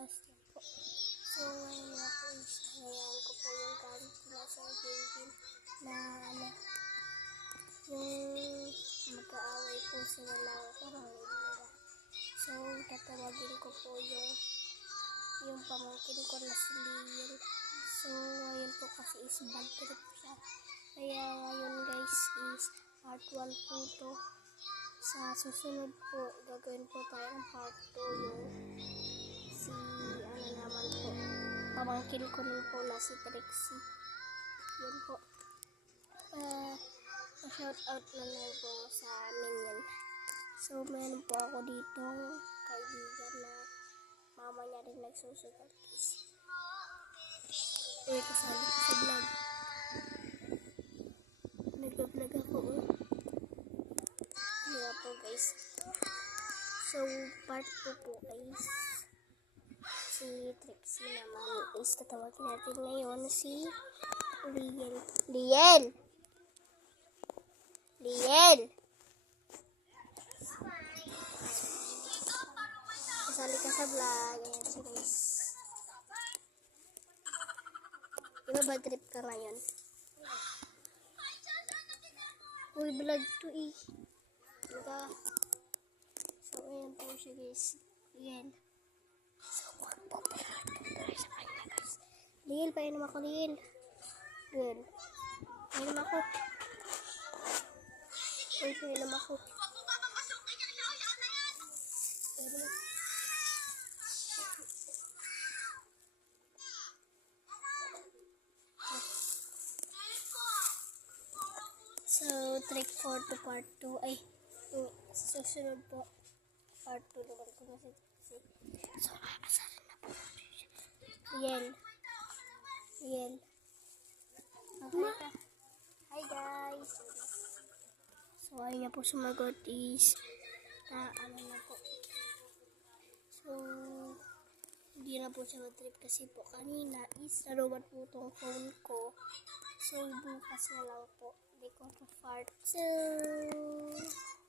Tapos yan po. So, ngayon nga po is nangyayaan ko po yung gamit nila sa Gavin na ano, yung mag-aaway po sila lang pamangkin nila. So, tatawagin ko po yung pamangkin ko na si Liel. So, ngayon po kasi is bad trip siya. Kaya ngayon guys is part 1 po to. Sa susunod po, gagawin po tayo ng part 2 yung si ano naman po, pamangkin ko rin po na si Trixie. Yun po. Shout out na lang po sa amin yan. So, meron po ako dito kaibigan na mama niya rin nagsusugal kiss. Kasali ko sa vlog. Nag-vlog ako Kaya po guys. So, part 2 po guys. Si Trixie naman is tatawagin natin ngayon si Liel. Liel! Liel! Kasali ka sa vlog. Ayan siya guys. Diba bad trip ka ngayon? Uy, vlog to eh. Diba? So, ayan po siya guys. Liel. So, wag po pala sa kanya guys. Liel, painom ako Liel. Liel. Painom ako. Uy, painom ako. So, trick 4 to part 2. Ay, susunod po. Part 2 naman ko kasi. So, aasarin na po. Liel. Liel. Okay ka. Hi guys. So, ayun na po sumagot is ano na po. So, hindi na po siya trip kasi po kanina is narobat po tong phone ko. So, bukas na lang po. Hindi ko to part 2.